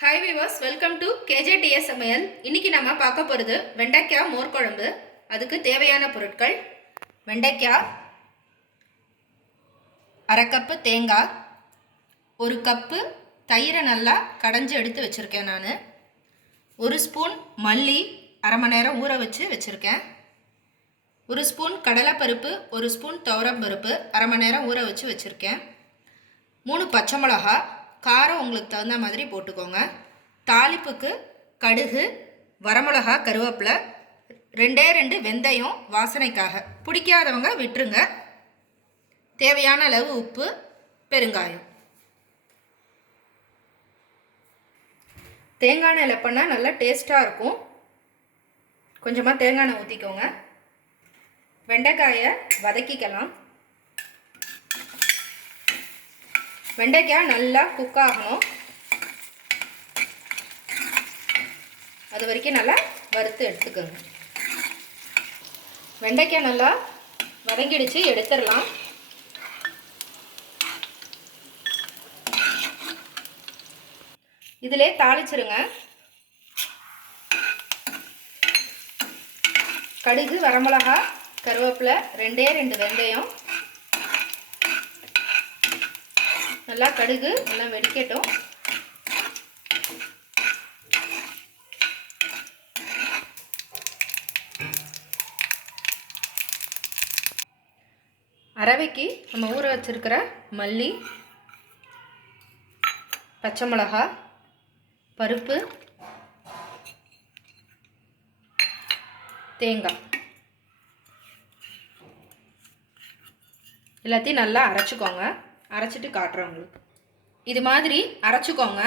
Hi viewers welcome to KJDS சமையல் இன்னைக்கு நம்ம பார்க்க போகிறது வெண்டைக்காய் மோர் குழம்பு. அதுக்கு தேவையான பொருட்கள் வெண்டைக்காய் அரை கப்பு தேங்காய் ஒரு கப்பு தயிரை நல்லா கடைஞ்சி எடுத்து வச்சுருக்கேன் நான். ஒரு ஸ்பூன் மல்லி அரை மணி நேரம் ஊற வச்சு வச்சுருக்கேன். ஒரு ஸ்பூன் கடலைப்பருப்பு ஒரு ஸ்பூன் துவரம்பருப்பு அரை மணி நேரம் ஊற வச்சு வச்சுருக்கேன். மூணு பச்சை மிளகா காரம் உங்களுக்கு தகுந்த மாதிரி போட்டுக்கோங்க. தாளிப்புக்கு கடுகு வரமிளகா கருவேப்பிலை ரெண்டே ரெண்டு வெந்தயம் வாசனைக்காக. பிடிக்காதவங்க விட்டுருங்க. தேவையான அளவு உப்பு பெருங்காயம். தேங்காய் எண்ணெயில் பண்ணால் நல்லா டேஸ்ட்டாக இருக்கும். கொஞ்சமாக தேங்காய் எண்ணெய் ஊற்றிக்கோங்க வெண்டைக்காயை வதக்கிக்கலாம். வெண்டைக்காய் நல்லா குக் ஆகணும். அது வரைக்கும் நல்லா வறுத்து எடுத்துக்கோங்க. வெண்டைக்காய் நல்லா வதங்கிடுச்சு எடுத்துடலாம். இதிலே தாளிச்சிருங்க. கடுகு வரமிளகா கருவேப்பிலை ரெண்டே ரெண்டு வெந்தயம். நல்லா கடுகு நல்லா வெடிக்கட்டும். அரவைக்கு நம்ம ஊற வச்சிருக்கிற மல்லி பச்சை மிளகா பருப்பு தேங்காய். எல்லாத்தையும் நல்லா அரைச்சிக்கோங்க. அரைச்சிட்டு காட்டுறேன் உங்களுக்கு. இது மாதிரி அரைச்சிக்கோங்க.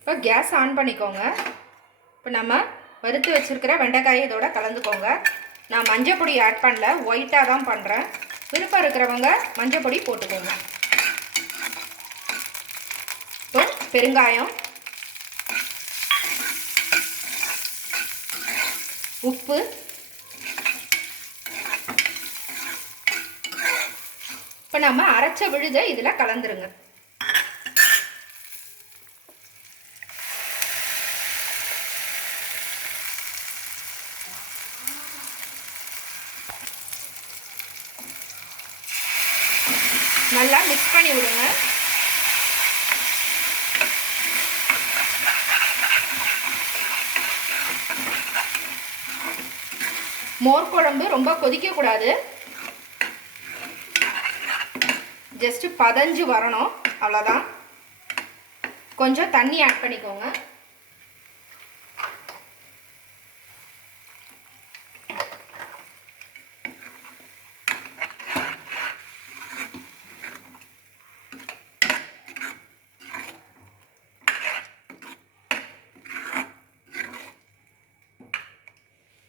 இப்போ கேஸ் ஆன் பண்ணிக்கோங்க. இப்போ நம்ம வறுத்து வச்சுருக்கிற வெண்டைக்காயை இதோட கலந்துக்கோங்க. நான் மஞ்சள் பொடி ஆட் பண்ணல ஒயிட்டாக தான் பண்ணுறேன் விருப்பம் இருக்கிறவங்க மஞ்சள் பொடி போட்டுக்கோங்க. இப்போ பெருங்காயம் உப்பு இப்போ நம்ம அரைச்ச விழுதை இதில் கலந்துருங்க. நல்லா மிக்ஸ் பண்ணி விடுங்க. மோர் குழம்பு ரொம்ப கொதிக்கக்கூடாது. ஜஸ்ட்டு பதஞ்சு வரணும். அவ்வளோதான் கொஞ்சம் தண்ணி ஆட் பண்ணிக்கோங்க.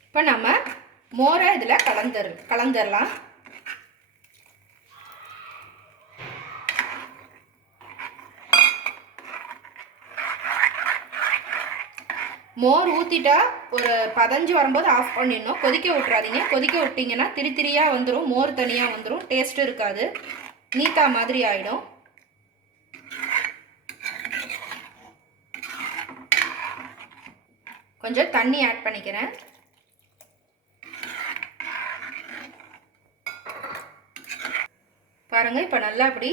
இப்போ நம்ம மோரை இதில் கலந்துரு கலந்துடலாம் மோர் ஊற்றிட்டா ஒரு பதினஞ்சு வரும்போது ஆஃப் பண்ணிடணும். கொதிக்க விட்றாதீங்க கொதிக்க விட்டிங்கன்னா திரி திரியாக வந்துடும் மோர் தனியாக வந்துடும் டேஸ்ட்டும் இருக்காது. நீத்தா மாதிரி ஆகிடும் கொஞ்சம் தண்ணி ஆட் பண்ணிக்கிறேன். பாருங்கள் இப்போ நல்லா இப்படி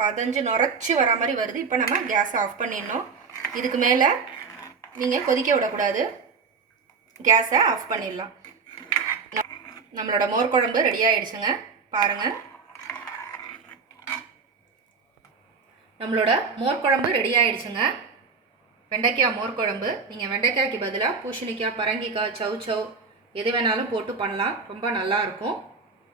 பதஞ்சு நுரைச்சி வர மாதிரி வருது. இப்போ நம்ம கேஸ் ஆஃப் பண்ணிடணும். இதுக்கு மேலே நீங்கள் கொதிக்க விடக்கூடாது. கேஸை ஆஃப் பண்ணிடலாம். நம்மளோட மோர் குழம்பு ரெடி ஆகிடுச்சுங்க பாருங்கள் நம்மளோட மோர் குழம்பு ரெடி ஆகிடுச்சுங்க வெண்டைக்காய் மோர் குழம்பு. நீங்கள் வெண்டைக்காய்க்கு பதிலாக பூசணிக்காய் பரங்கிக்காய் சவு சவ் எது வேணாலும் போட்டு பண்ணலாம். ரொம்ப நல்லாயிருக்கும்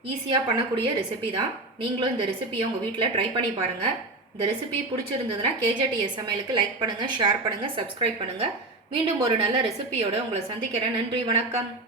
ஈஸியாக பண்ணக்கூடிய ரெசிபி தான். நீங்களும் இந்த ரெசிபியை உங்கள் வீட்டில் ட்ரை பண்ணி பாருங்கள் இந்த ரெசிபி பிடிச்சிருந்ததுன்னா கேஜடிஎஸ் சமையலுக்கு லைக் பண்ணுங்கள் ஷேர் பண்ணுங்கள் சப்ஸ்கிரைப் பண்ணுங்கள் மீண்டும் ஒரு நல்ல ரெசிபியோடு உங்களை சந்திக்கிறேன். நன்றி வணக்கம்.